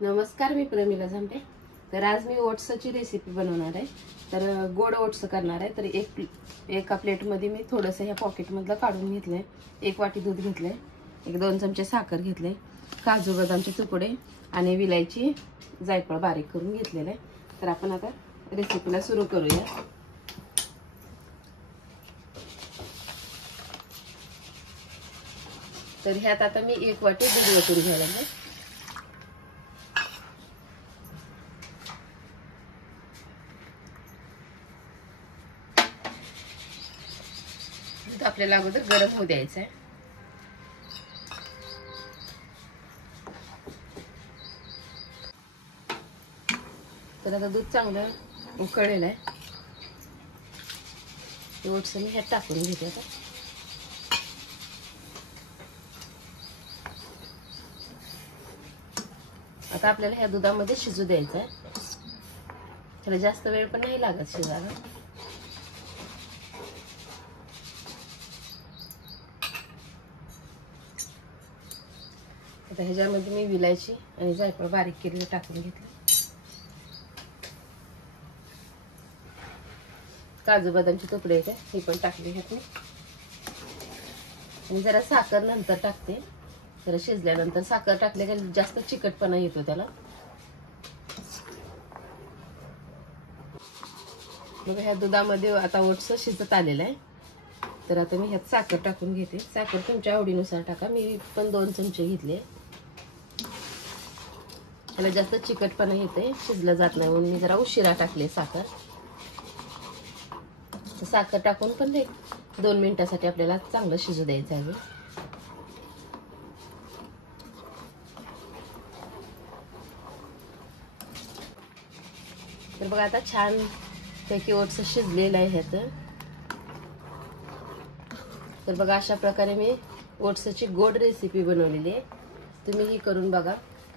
नमस्कार, मी प्रमिला झांपे। तर आज मी ओट्सची रेसिपी बनवणार आहे। तर गोड ओट्स करणार आहे। तर एका प्लेटमध्ये मी थोडंसं ह्या पॉकेटमधलं काढून घेतलंय। 1 वाटी दूध घेतलंय, 1-2 चमचे साखर घेतले, काजू बदामचे तुकडे आणि विलायची जायफळ बारीक करून घेतलेलं आहे। तर आपण आता रेसिपीला सुरू करूया। तर ह्यात आता मी 1 वाटी दूध ओतून घ्यायला आहे। दूध आपल्याला अगोदर गरम होऊ द्यायचं आहे। तर आता दूध चांगलं उकळलेलं आहे। ओट्स मी ह्यात टाकून घेते। आता आपल्याला ह्या दुधामध्ये शिजू द्यायचं आहे। त्याला जास्त वेळ पण नाही लागत शिजायला। आता ह्याच्यामध्ये मी विलायची आणि जायफळ बारीक केलेलं टाकून घेतलं। काजू बदामचे तुकडे आहेत हे पण टाकले ह्यात आणि जरा साखर नंतर टाकते। जरा शिजल्यानंतर साखर टाकले की जास्त चिकटपणा येतो त्याला। बघा ह्या दुधामध्ये आता ओट्स शिजत आलेलं आहे। तर आता मी ह्यात साखर टाकून घेते। साखर तुमच्या आवडीनुसार टाका। मी पण 2 चमचे घेतले। त्याला जास्त चिकटपणा येते, शिजलं जात नाही म्हणून मी जरा उशिरा टाकले साखर। साखर टाकून पण 2 मिनिटासाठी आपल्याला चांगलं शिजू द्यायचं आहे। तर बघा आता छान पैकी ओट्स शिजलेलं आहे ह्यात। तर बघा अशा प्रकारे मी ओट्सची गोड रेसिपी बनवलेली आहे। तुम्ही ही करून बघा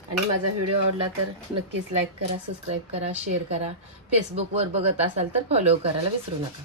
आणि माझा व्हिडिओ आवडला तर नक्कीच लाईक करा, सबस्क्राईब करा, शेअर करा। फेसबुकवर बघत असाल तर फॉलो करायला विसरू नका।